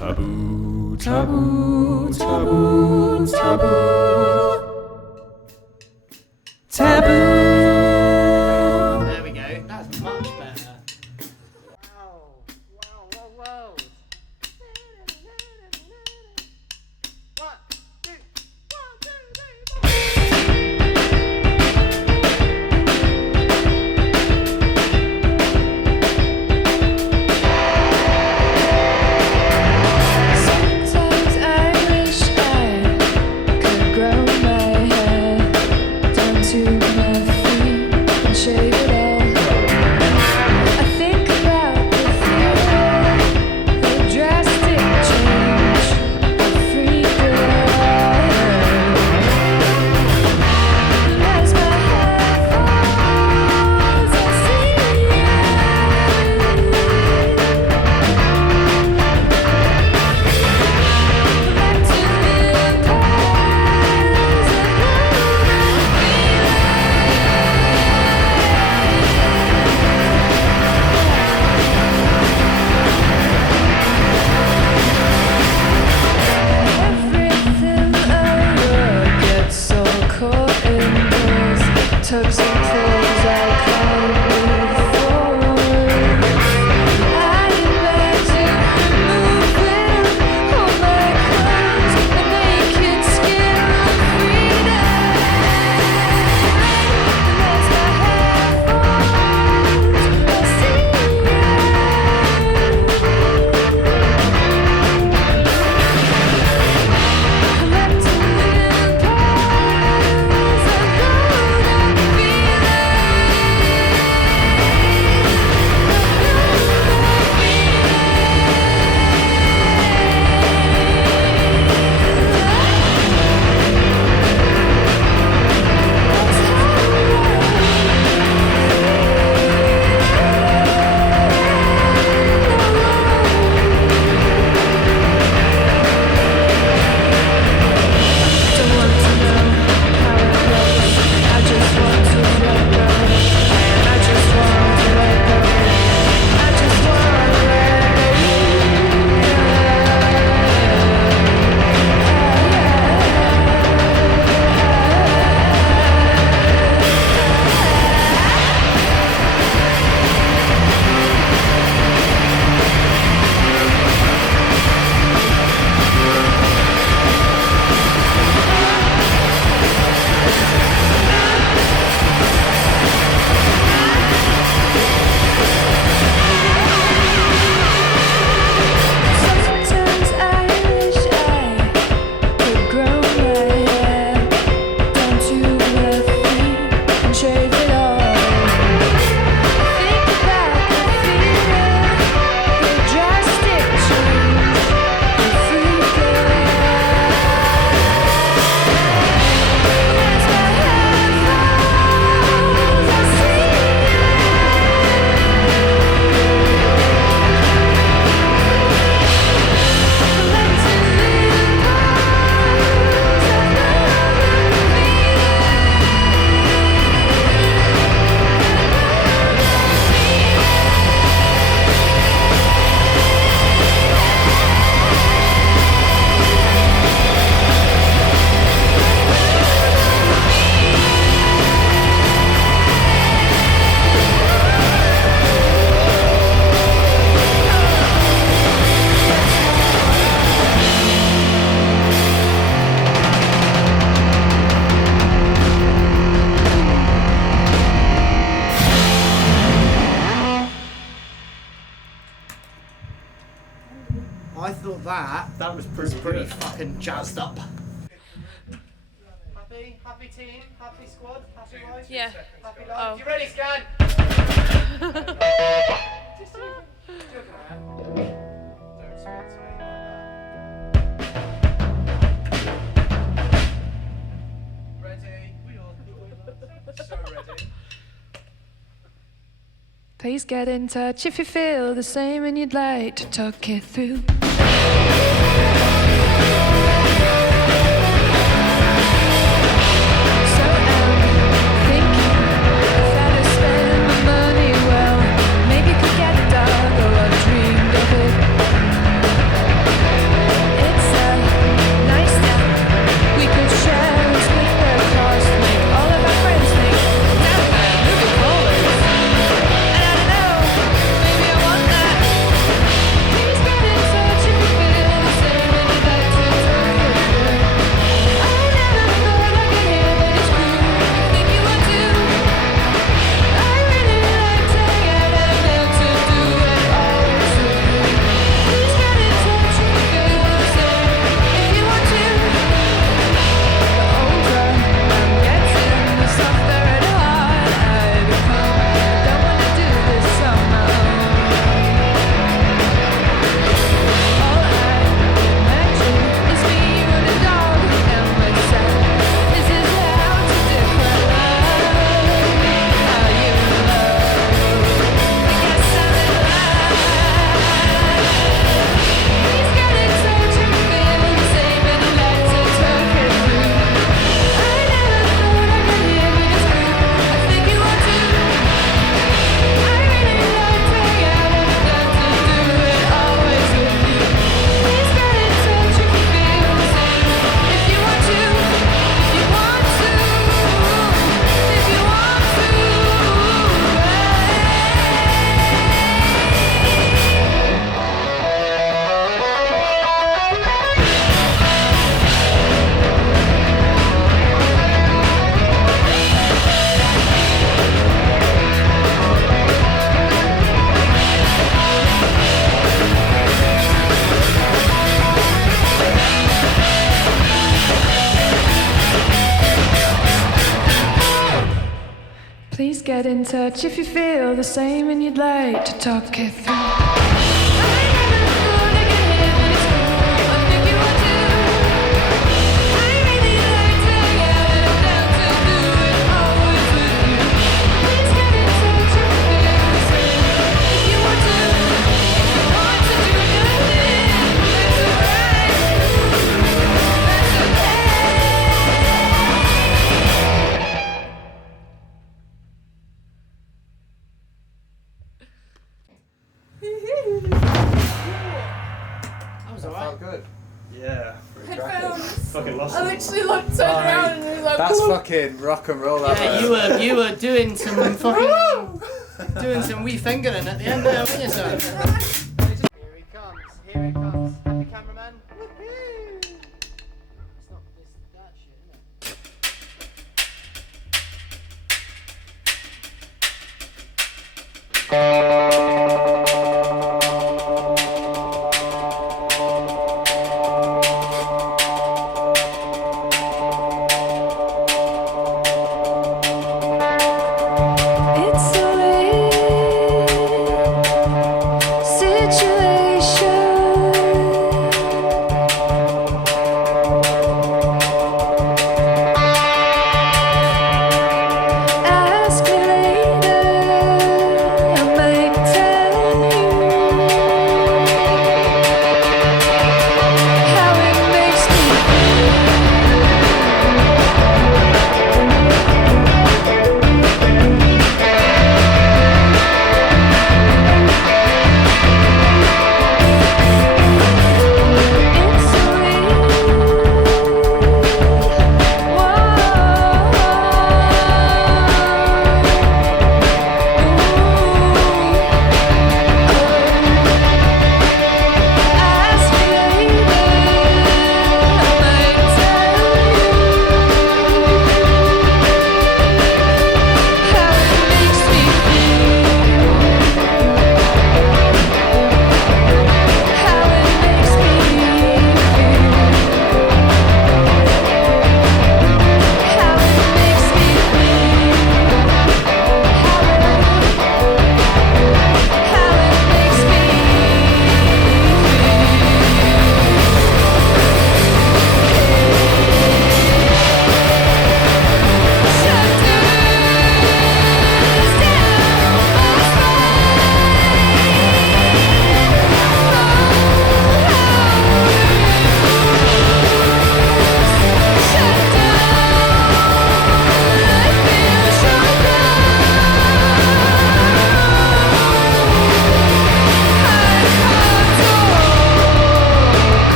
Taboo, taboo, taboo, taboo. Taboo. There we go. That's much better. Wow. Whoa. 1, 2, 'Cause I wish I could grow my hair down to my feet and shave it all. I think about the fear, the drastic change, the freedom. As my hair falls, I see you. Tugs and pulls I can't move forward. I imagine moving all my clothes, a naked skin of freedom. And as my hair falls, I see you. Collecting impulse, I thought that was was pretty good. fucking jazzed up. Happy team, happy squad, happy life. Yeah. Happy life. Oh. You ready, Scan? Just joking around. Don't speak to me like that. Ready? So ready. Please get in touch if you feel the same and you'd like to talk it through. So I'm thinking if I'd have spent my money well, maybe could get a dog or I dreamed of it. Please get in touch if you feel the same and you'd like to talk it through. That was alright. Good. Yeah. Headphones. Fucking lost I it. literally like turned around and it was like, That's "Whoa." fucking rock and roll. Yeah, you were doing some fucking doing some wee fingering at the end there, weren't you, son? Here he comes. Here he comes. Happy cameraman. Woohoo! It's not that shit, isn't it? It's a weird situation.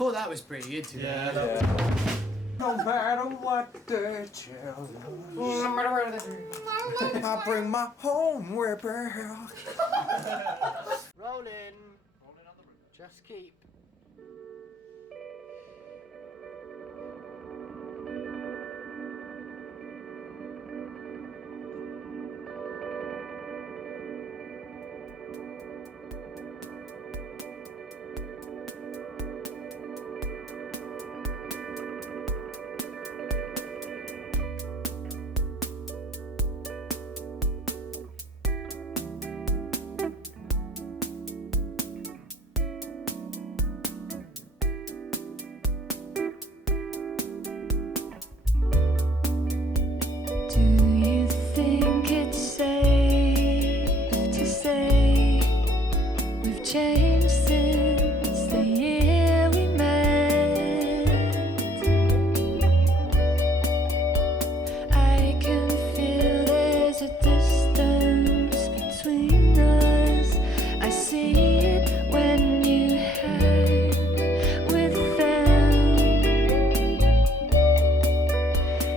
thought that was pretty good. Yeah. No matter what they tell you, I bring my home with me. Rolling. Just keep. Do you think it's safe to say we've changed since the year we met? I can feel there's a distance between us. I see it when you hang with them.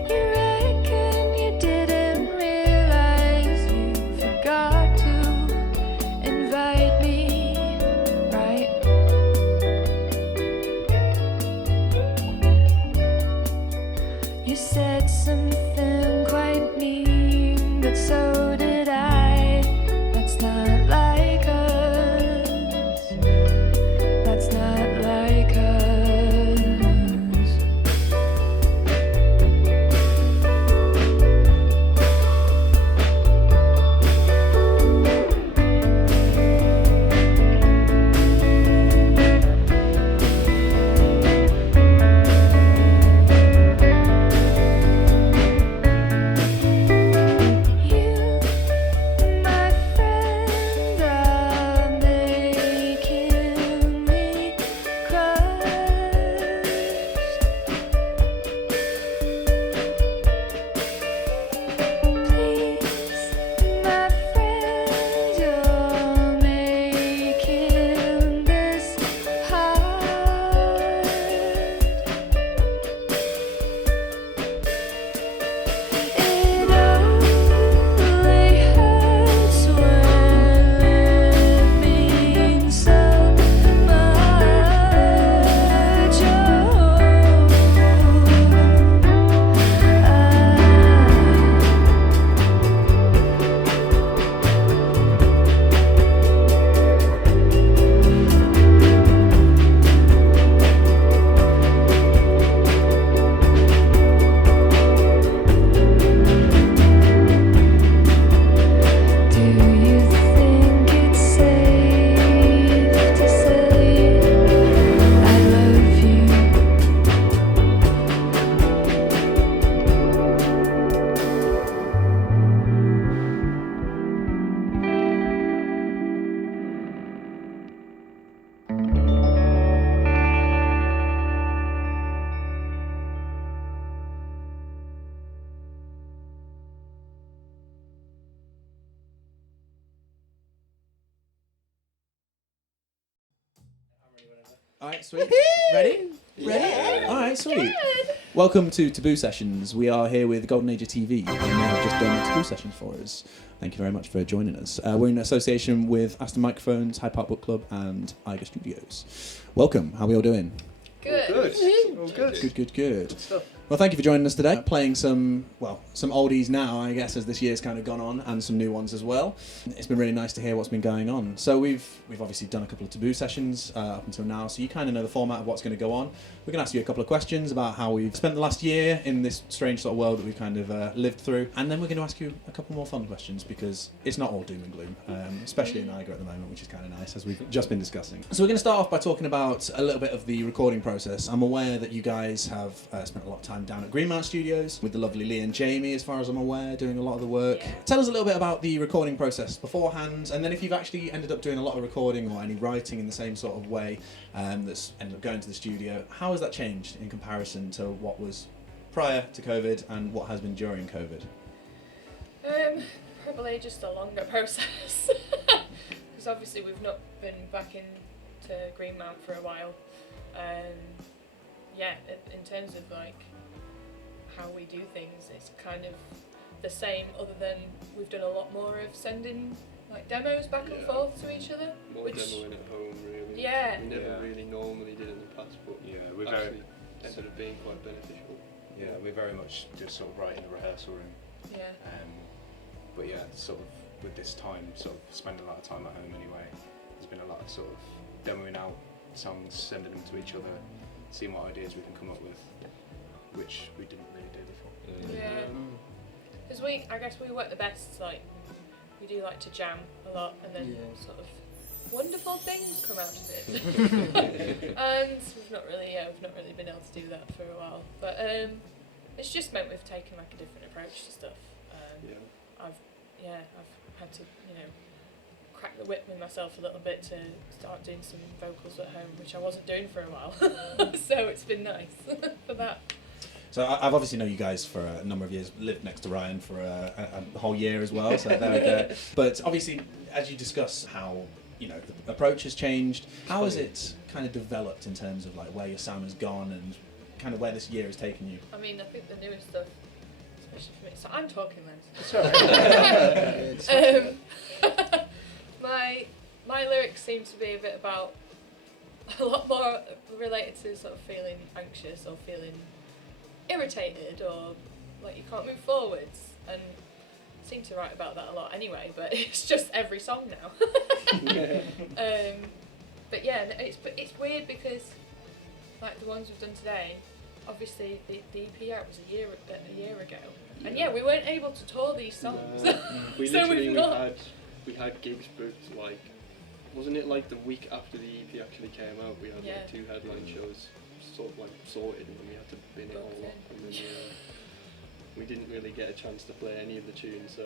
You reckon you didn't realize you forgot to invite me, right? You said something quite mean, but so did I. That's not like us. That's not like us. You, my friend, are making me crushed. Please, my friend, you're making this hard. It only hurts when it means so much. Do you think it's safe to say I love you? Alright, sweet. Ready? Ready? Alright, sweet. Welcome to Taboo Sessions. We are here with Golden Age of TV, and they have just done Taboo Sessions for us. Thank you very much for joining us. We're in association with Aston Microphones, Hyde Park Book Club, and Iger Studios. Welcome. How are we all doing? Good. All good. Good. Well, thank you for joining us today. Playing some oldies now, I guess, as this year's kind of gone on, and some new ones as well. It's been really nice to hear what's been going on. So we've obviously done a couple of Taboo Sessions up until now, so you kind of know the format of what's going to go on. We're going to ask you a couple of questions about how we've spent the last year in this strange sort of world that we've kind of lived through, and then we're going to ask you a couple more fun questions, because it's not all doom and gloom, especially in Iger at the moment, which is kind of nice, as we've just been discussing. So we're going to start off by talking about a little bit of the recording process. I'm aware that you guys have spent a lot of time down at Greenmount Studios with the lovely Lee and Jamie, as far as I'm aware, doing a lot of the work. Yeah. Tell us a little bit about the recording process beforehand, and then if you've actually ended up doing a lot of recording or any writing in the same sort of way that's ended up going to the studio, how has that changed in comparison to what was prior to COVID and what has been during COVID? Probably just a longer process, because obviously we've not been back into Greenmount for a while. Yeah, in terms of like how we do things, it's kind of the same, other than we've done a lot more of sending like demos back and forth to each other. More demoing at home, really. Yeah. We never really normally did in the past, but we're actually ended up being quite beneficial. Yeah, we're very much just sort of right in the rehearsal room. Yeah. But yeah, sort of with this time, sort of spending a lot of time at home anyway, there's been a lot of sort of demoing out songs, sending them to each other, seeing what ideas we can come up with, which we didn't really do before. Yeah. Because I guess we work the best, like, we do like to jam a lot, and then sort of wonderful things come out of it. And we've not really been able to do that for a while. But it's just meant we've taken like a different approach to stuff. I've had to, crack the whip with myself a little bit to start doing some vocals at home, which I wasn't doing for a while. So it's been nice for that. So I've obviously known you guys for a number of years, lived next to Ryan for a whole year as well, so there we go. But obviously, as you discuss how, the approach has changed, how has it kind of developed in terms of like where your sound has gone and kind of where this year has taken you? I mean, I think the newest stuff, especially for me, so I'm talking then. Sorry. My lyrics seem to be a lot more related to sort of feeling anxious or feeling irritated or like you can't move forwards, and I seem to write about that a lot anyway, but it's just every song now. But yeah, it's weird because like the ones we've done today, obviously the EP out was a year ago, and we weren't able to tour these songs. We had gigs booked, like, wasn't it like the week after the EP actually came out? We had like 2 headline shows sort of like sorted, and we had to bin it all up, and then we didn't really get a chance to play any of the tunes. So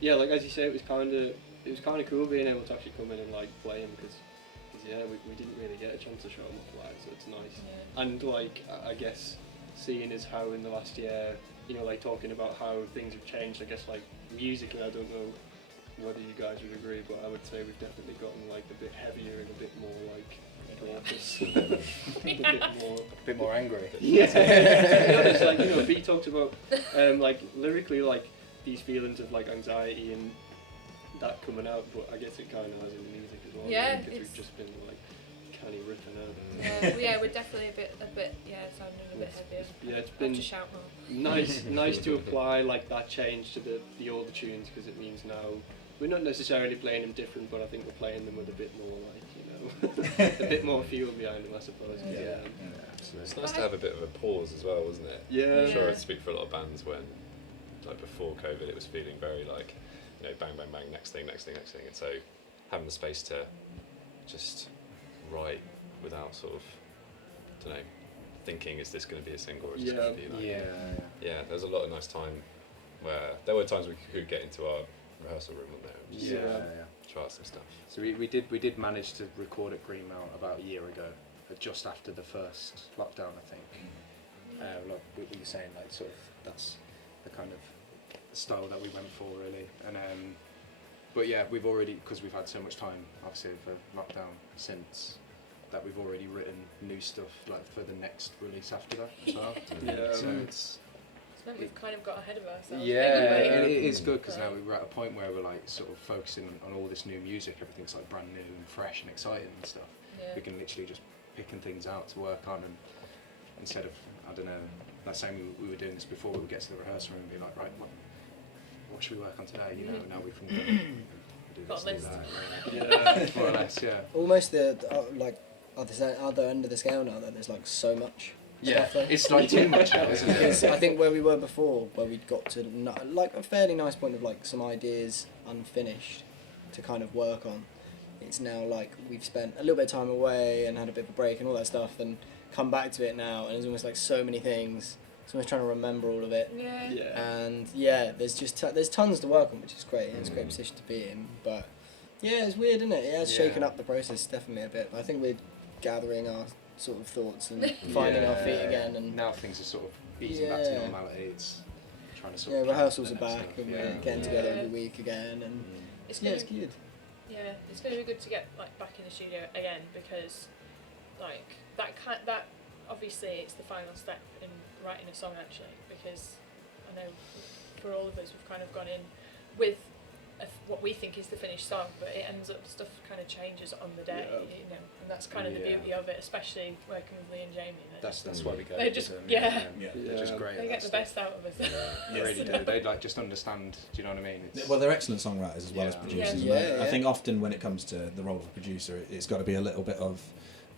yeah, like as you say, it was kind of cool being able to actually come in and like play them, because we didn't really get a chance to show them off live, so it's nice. And like I guess seeing as how in the last year, like talking about how things have changed, I guess like musically, I don't know whether you guys would agree, but I would say we've definitely gotten like a bit heavier and a bit more like raucous, A bit more angry. Yeah. To be honest, like B talked about like lyrically like these feelings of like anxiety and that coming out, but I guess it kind of has in the music as well. Yeah, because we've just been like kind of ripping out. We're definitely a bit sounding a bit heavier. Yeah, it's I have been to shout more. nice to apply like that change to the older tunes, because it means now we're not necessarily playing them different, but I think we're playing them with a bit more like a bit more fuel behind them, I suppose. Yeah. It's nice to have a bit of a pause as well, wasn't it? Yeah. I'm sure I speak for a lot of bands when, like before COVID, it was feeling very like, bang, bang, bang, next thing, and so having the space to just write without sort of, thinking, is this going to be a single or is this going to be like... Yeah, there was a lot of nice time where there were times we could get into our rehearsal room on there and just try out some stuff. So we did manage to record at Green Mount about a year ago, just after the first lockdown, I think. Like we were saying, like sort of that's the kind of style that we went for, really. And but yeah, we've already, because we've had so much time, obviously, for lockdown since, that we've already written new stuff like for the next release after that as well. So it's meant we've kind of got ahead of ourselves. It is good, because now we're at a point where we're like sort of focusing on all this new music. Everything's like brand new and fresh and exciting and stuff. We can literally just picking things out to work on, and instead of, I don't know, last time we were doing this before, we would get to the rehearsal room and be like, right, what should we work on today? Now we can do Got this, a do that. More or less, Almost the other end of the scale now, that there's like so much. Stuff there. It's like too much now, isn't it? Because I think where we were before, where we'd got to like a fairly nice point of like some ideas unfinished to kind of work on, it's now like we've spent a little bit of time away and had a bit of a break and all that stuff, and come back to it now, and there's almost like so many things. So I'm trying to remember all of it. And there's just there's tons to work on, which is great. It's a great position to be in. But yeah, it's weird, isn't it? It has shaken up the process definitely a bit. But I think we're gathering our sort of thoughts and finding our feet again. And now things are sort of easing back to normality. It's trying to sort of rehearsals are back, and we're getting together every week again, and it's good. Yeah, it's going to be good to get like back in the studio again, because like that obviously it's the final step in writing a song actually, because I know for all of us we've kind of gone in with what we think is the finished song, but it ends up stuff kind of changes on the day, you know, and that's kind of the beauty of it, especially working with Lee and Jamie. That's why we go. They're just they're just great. They get the best out of us. They really do. They like just understand. Do you know what I mean? Well, they're excellent songwriters as well as producers. Yeah. I think often when it comes to the role of a producer, it's got to be a little bit of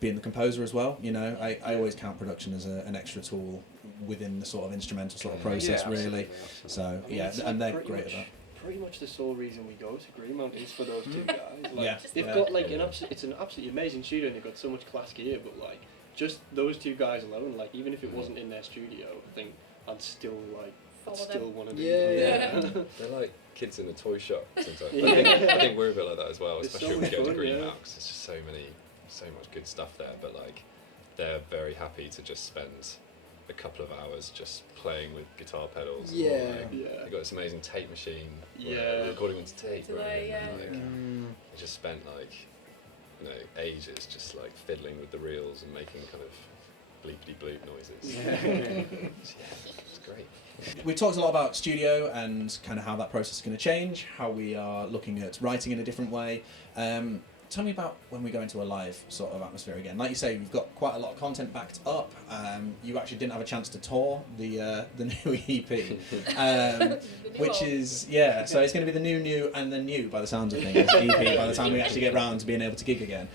being the composer as well. You know, I always count production as an extra tool within the sort of instrumental sort of process, really. So and they're great at that. Pretty much the sole reason we go to Greenmount is for those two guys. Like, Yeah. they've got like it's an absolutely amazing studio, and they've got so much class gear. But like, just those two guys alone, like even if it wasn't in their studio, I think I'd still want to do. Yeah. They're like kids in a toy shop sometimes. I think we're a bit like that as well, It's especially so when we go much to fun, Greenmount, because there's just so much good stuff there. But like, they're very happy to just spend a couple of hours just playing with guitar pedals. Yeah. Or, like, they've got this amazing tape machine. Recording into tape. Delay, They just spent like, you know, ages just like fiddling with the reels and making kind of bleepity bloop noises. It's great. We talked a lot about studio and kind of how that process is going to change, how we are looking at writing in a different way. Tell me about when we go into a live sort of atmosphere again. Like you say, we've got quite a lot of content backed up. You actually didn't have a chance to tour the new EP, which is so it's going to be the new and the new by the sounds of things EP by the time we actually get round to being able to gig again.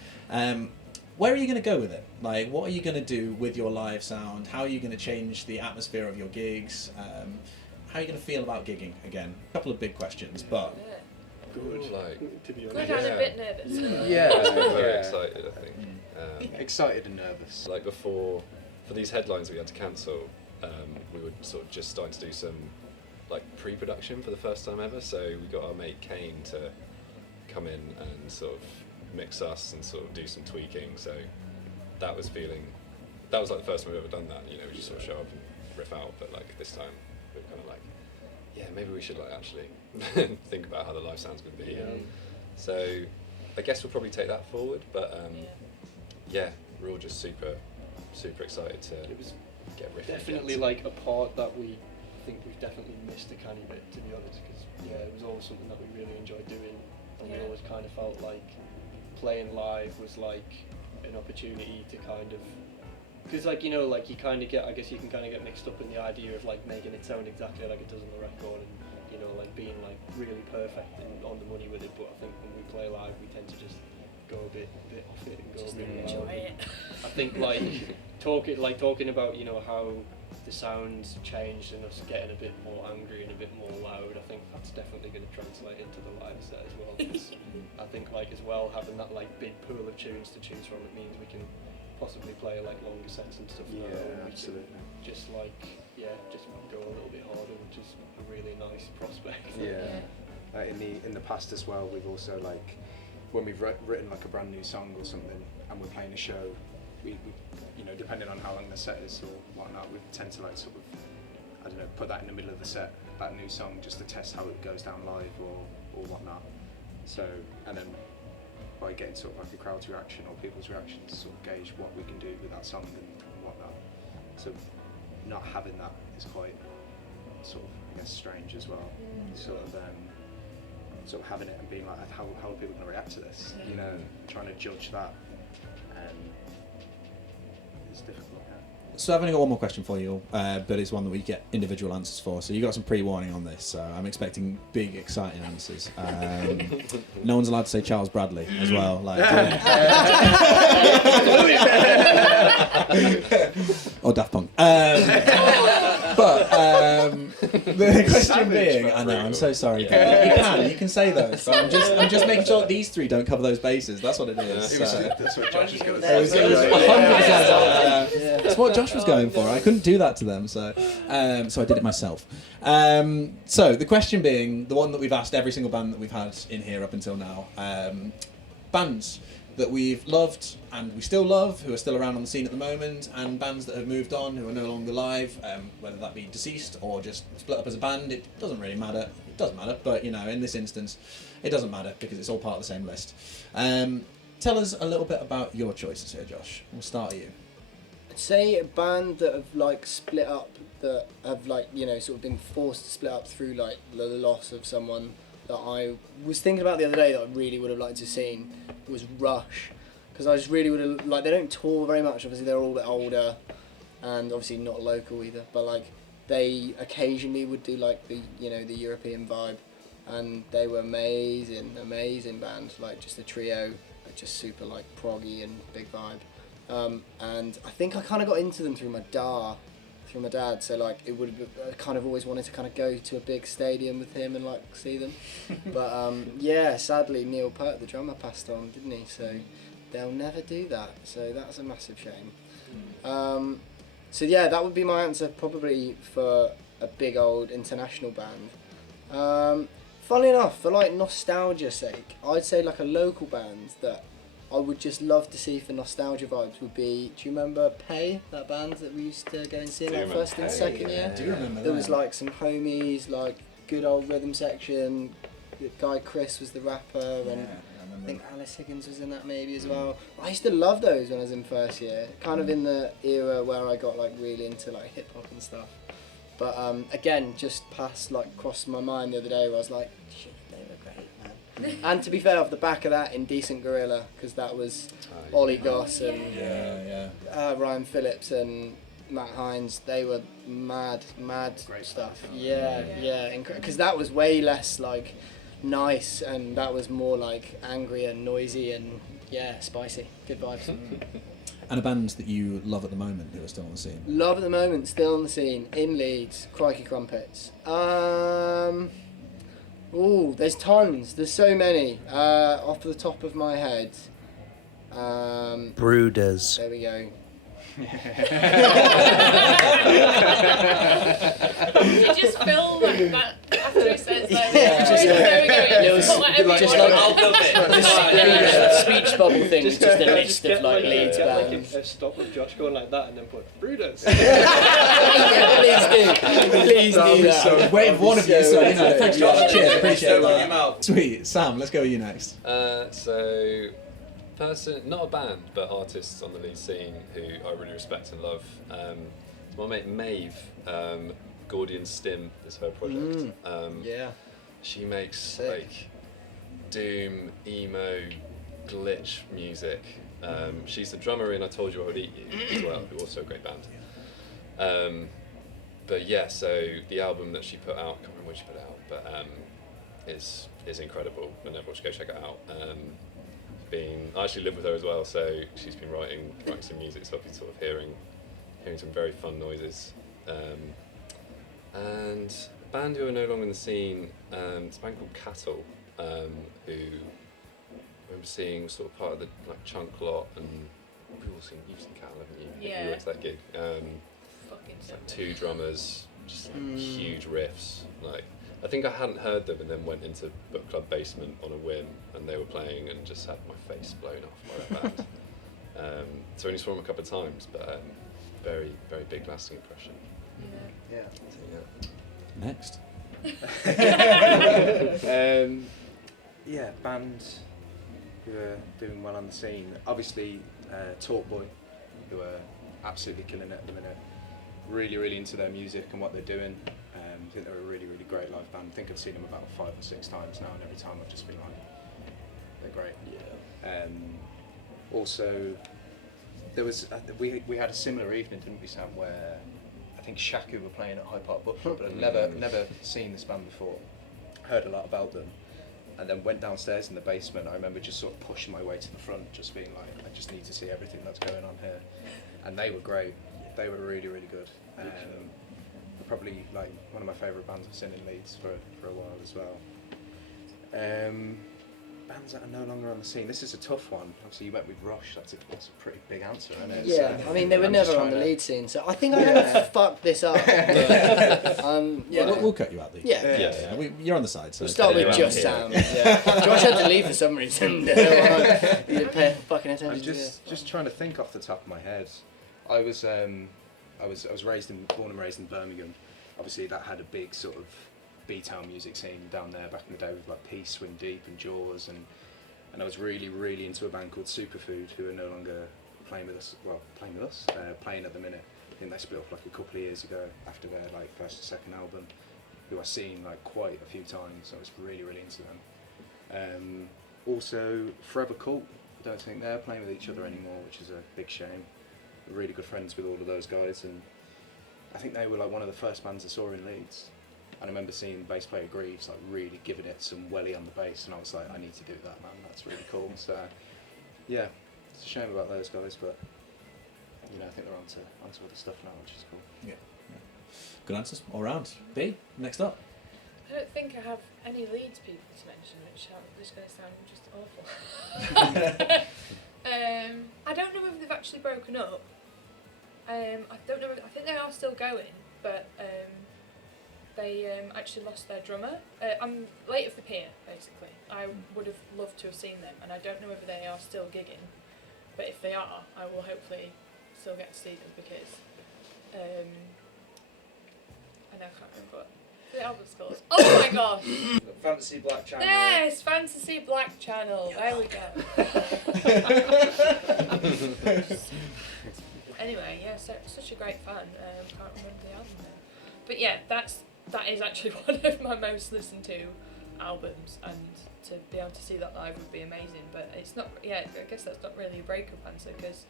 Where are you going to go with it? Like, what are you going to do with your live sound? How are you going to change the atmosphere of your gigs? How are you going to feel about gigging again? A couple of big questions, but. Good. Like, to be Good honest. and a bit nervous. very excited, I think. Excited and nervous. Like for these headlines we had to cancel, we were sort of just starting to do some like pre-production for the first time ever. So we got our mate Kane to come in and sort of mix us and sort of do some tweaking. So that was like the first time we've ever done that. You know, we just sort of show up and riff out. But like this time we were kind of like, maybe we should like actually think about how the live sound's going to be. So I guess we'll probably take that forward. But we're all just super excited to get riffing. Definitely like a part that we think we've definitely missed a tiny bit, to be honest, because it was always something that we really enjoyed doing, and we always kind of felt like playing live was like an opportunity to kind of, because like, you know, like you kind of get, I guess you can kind of get mixed up in the idea of like making it sound exactly like it does on the record, and you know, like being like really perfect and on the money with it. But I think when we play live, we tend to just go a bit off it and go Just a bit enjoy wild. it. I think talking about, you know, how the sounds changed and us getting a bit more angry and a bit more loud, I think that's definitely going to translate into the live set as well. 'Cause I think like as well, having that like big pool of tunes to choose from, it means we can possibly play like longer sets and stuff. Absolutely. Just like just go a little bit harder, which is a really nice prospect. In the past as well, we've also like when we've written like a brand new song or something and we're playing a show, we you know, depending on how long the set is or whatnot, we tend to like sort of, I don't know, put that in the middle of the set, that new song, just to test how it goes down live or whatnot. So, and then by getting sort of like a crowd's reaction or people's reactions to sort of gauge what we can do with that song and whatnot. So not having that is quite sort of, I guess, strange as well. Sort of having it and being like, how are people going to react to this? You know, trying to judge that is difficult. So I've only got one more question for you, but it's one that we get individual answers for. So you got some pre-warning on this, so I'm expecting big, exciting answers. No one's allowed to say Charles Bradley as well, like or Daft Punk. But the question being, I know, I'm so sorry. You can say those. So I'm just making sure that these three don't cover those bases. That's what it is. That's what Josh was going to say. It was 100%. That's what Josh was going for. I couldn't do that to them, so I did it myself. So the question being, the one that we've asked every single band that we've had in here up until now, bands that we've loved and we still love, who are still around on the scene at the moment, and bands that have moved on, who are no longer live, whether that be deceased or just split up as a band, it doesn't really matter. It does matter, but you know, in this instance, it doesn't matter because it's all part of the same list. Tell us a little bit about your choices here, Josh. We'll start at you. say a band that have like split up, that have like, you know, sort of been forced to split up through like the loss of someone that I was thinking about the other day that I really would have liked to have seen was Rush, because I just really would have, like, they don't tour very much, obviously they're all a bit older and obviously not local either, but like they occasionally would do like the, you know, the European vibe, and they were amazing band, like just a trio, like just super like proggy and big vibe. And I think I kind of got into them through my dad, so like it would have, I kind of always wanted to kind of go to a big stadium with him and like see them. But yeah, sadly Neil Peart, the drummer, passed on, didn't he? So they'll never do that, so that's a massive shame. So yeah, that would be my answer probably for a big old international band. Funnily enough, for like nostalgia's sake, I'd say like a local band that I would just love to see for nostalgia vibes would be, do you remember Pay, that band that we used to go and see in like first and second year? Do you remember There was like some homies, like good old rhythm section, the guy Chris was the rapper, and I think Alice Higgins was in that maybe as well. I used to love those when I was in first year, kind of in the era where I got like really into like hip hop and stuff. But again, just crossed my mind the other day where I was like, shit, they were great, man. And to be fair, off the back of that, Indecent Gorilla, because that was Ollie Goss and Ryan Phillips and Matt Hines. They were mad Great stuff. stuff. Yeah, because that was way less like nice, and that was more like angry and noisy and spicy. Good vibes. And a band that you love at the moment who are still on the scene? Love at the moment, still on the scene, in Leeds, Crikey Crumpets. There's tons, there's so many. Off the top of my head. Brooders. There we go. You just feel like that after he says like, speech bubble thing, just a list of like Leeds like bands. a stop of Josh going like that and then put Brooders. Please do that. So, wave one of you, so you know. Thanks, Josh. Cheers, appreciate Your that. mouth. Sweet. Sam, let's go with you next. So, not a band, but artists on the lead scene who I really respect and love. My mate Maeve, Gordian Stim is her project. She makes like doom, emo, glitch music. She's the drummer in I Told You I Would Eat You as well, who also a great band. But yeah, so the album that she put out, I can't remember when she put it out, but is incredible, and everyone should go check it out. I actually live with her as well, so she's been writing some music, so I've been sort of hearing some very fun noises. And a band who are no longer in the scene, it's a band called Cattle, who I remember seeing was sort of part of the like Chunk lot, and you've seen Cattle, haven't you? Yeah. You went to that gig. fucking It's like two drummers, just like huge riffs. Like I think I hadn't heard them, and then went into Book Club Basement on a whim, and they were playing, and just had my face blown off by that band. So I only saw them a couple of times, but very, very big lasting impression. Yeah. So, Next. Bands who are doing well on the scene. Obviously, Talk Boy, who are absolutely killing it at the minute. Really, really into their music and what they're doing. I think they're a really, really great live band. I think I've seen them about 5 or 6 times now, and every time I've just been like, they're great. Yeah. Also, there was we had a similar evening, didn't we, Sam? Where I think Shaku were playing at Hyde Park Book Club, but I'd never seen this band before. Heard a lot about them, and then went downstairs in the basement. I remember just sort of pushing my way to the front, just being like, I just need to see everything that's going on here. And they were great. They were really, really good. Probably like one of my favourite bands I've seen in Leeds for a while as well. Bands that are no longer on the scene. This is a tough one. Obviously, you went with Rush. That's a pretty big answer, isn't it? Yeah, So, I mean, they were I'm just never on trying the to- lead scene, so I think I'm going to fuck this up. But, We'll cut you out, Lee. Yeah. You're on the side. So We'll start with just Sam. Yeah. Josh had to leave for some reason. You didn't pay fucking attention I'm to this. just trying to think off the top of my head. I was born and raised in Birmingham. Obviously, that had a big sort of B-town music scene down there back in the day with like Peace, Swim Deep, and Jaws, and I was really, really into a band called Superfood, who are no longer playing with us. They're playing at the minute. I think they split up like a couple of years ago after their like first or second album. Who I've seen like quite a few times. So I was really into them. Also, Forever Cult. I don't think they're playing with each other anymore, which is a big shame. We're really good friends with all of those guys, and I think they were like one of the first bands I saw in Leeds. And I remember seeing bass player Greaves like really giving it some welly on the bass, and I was like, I need to do that, man. That's really cool. So yeah, it's a shame about those guys, but you know, I think they're onto other stuff now, which is cool. Yeah. Good answers all round. B, next up. I don't think I have any Leeds people to mention, which is going to sound just awful. I don't know if they've actually broken up. I don't know. I think they are still going, but they actually lost their drummer. I'm late of the pier, basically. I would have loved to have seen them, and I don't know whether they are still gigging. But if they are, I will hopefully still get to see them because I can't remember what the album's called. Oh my gosh! Fantasy Black Channel. Yes, Fantasy Black Channel. There we go. Anyway, yeah, so such a great fan. Can't remember the album now. But yeah, that is actually one of my most listened to albums, and to be able to see that live would be amazing. But it's not. Yeah, I guess that's not really a breakup answer because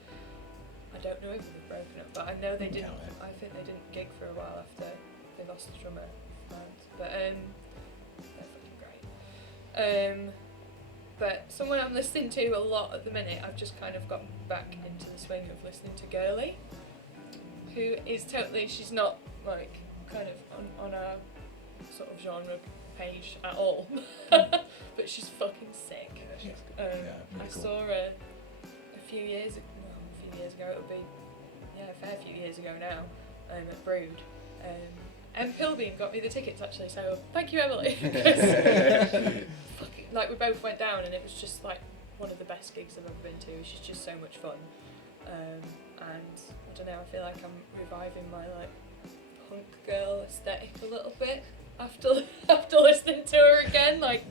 I don't know if they've broken up, but I know they didn't. I think they didn't gig for a while after they lost the drummer. But they're fucking great. But someone I'm listening to a lot at the minute, I've just kind of gotten back into the swing of listening to Girly, who is totally, she's not like kind of on a sort of genre page at all, but she's fucking sick. I saw her a few years ago, it would be, a fair few years ago now, at Brood. And Pilbeam got me the tickets actually, so thank you, Emily. Like we both went down, and it was just like one of the best gigs I've ever been to. She's just so much fun, and I don't know. I feel like I'm reviving my like punk girl aesthetic a little bit after listening to her again. Like,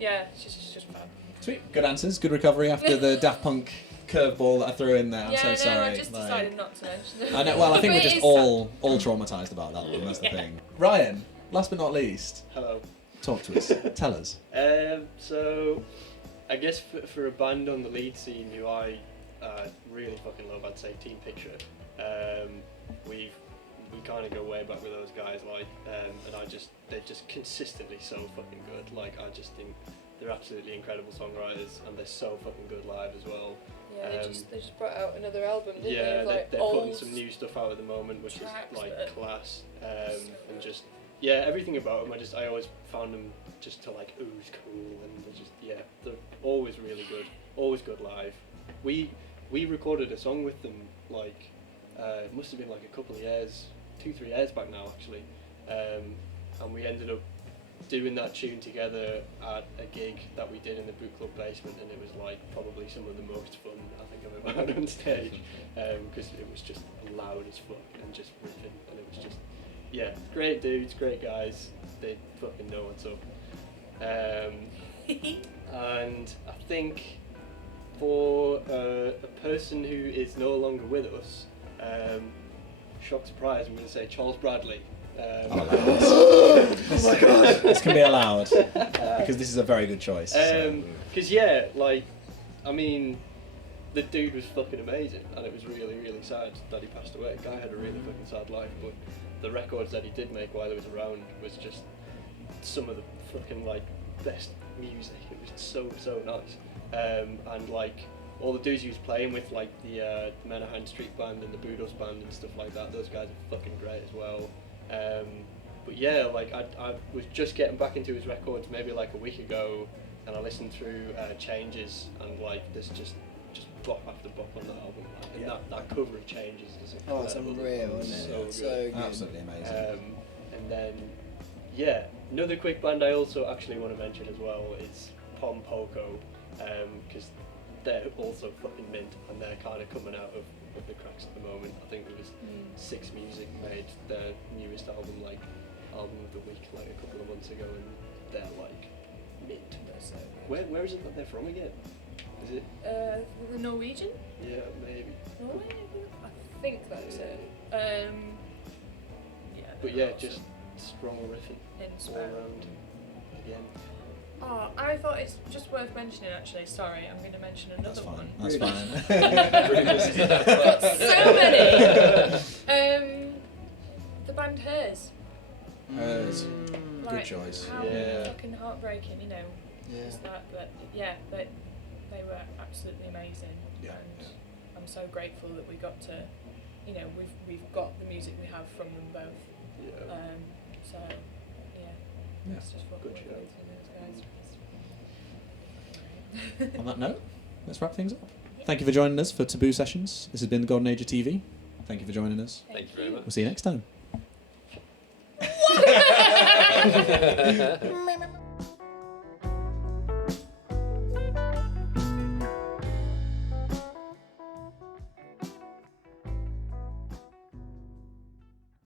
yeah, she's just fun. Sweet, good answers, good recovery after the Daft Punk curveball that I threw in there. I'm so sorry. I just decided not to mention it. I know. Well, I think we're just all traumatised about that one. That's the thing. Ryan, last but not least. Hello. Talk to us. Tell us. So, I guess for a band on the lead scene who I really fucking love, I'd say Team Picture. We kind of go way back with those guys, like, and they're just consistently so fucking good. Like, I just think they're absolutely incredible songwriters, and they're so fucking good live as well. Yeah, they just brought out another album, didn't they? Yeah, like they're putting some new stuff out at the moment, which is like class, and just everything about them. I always found them just to like ooze cool, and they're always really good, always good live. We recorded a song with them like it must have been like a couple of years, 2-3 years back now actually, and we ended up doing that tune together at a gig that we did in the Boot Club basement, and it was like probably some of the most fun I think I've ever had on stage, because it was just loud as fuck and just riffing, and it was just great dudes, great guys, they fucking know what's up. And I think for a person who is no longer with us, shock surprise, I'm going to say Charles Bradley. Oh my god! This can be allowed because this is a very good choice. Because I mean, the dude was fucking amazing, and it was really, really sad that he passed away. Guy had a really fucking sad life, but the records that he did make while he was around was just some of the fucking like best music. It was so nice, and like all the dudes he was playing with, like the Menahan Street Band and the Budos Band and stuff like that. Those guys are fucking great as well. But yeah, like I was just getting back into his records maybe like a week ago, and I listened through Changes, and like there's just bop after bop on that album, like, and that cover of Changes is incredible. Oh, it's unreal, isn't it? So good. Absolutely amazing. And then another quick band I also actually want to mention as well is Pom Poko, because they're also fucking mint, and they're kind of coming out of the cracks at the moment. I think it was Six Music made their newest album like album of the week like a couple of months ago, and they're like mint. Where is it that they're from again? Is it? The Norwegian? Yeah, maybe. Norway? I think that's it. Yeah. But yeah, just strong riffing in all Spain. around again. Oh, I thought it's just worth mentioning actually. Sorry, I'm going to mention another one. That's fine. Got so many. The band Hers. Good Like, choice. How Yeah. fucking heartbreaking, you know. Yeah. Is that? But yeah, they were absolutely amazing. Yeah, And yeah. I'm so grateful that we got to, you know, we've got the music we have from them both. Yeah. So yeah, Yeah. it's just Good fucking show. amazing, those guys. On that note, let's wrap things up. Thank you for joining us for Taboo Sessions. This has been the Golden Age of TV. Thank you for joining us. Thank you very much. We'll see you next time. What?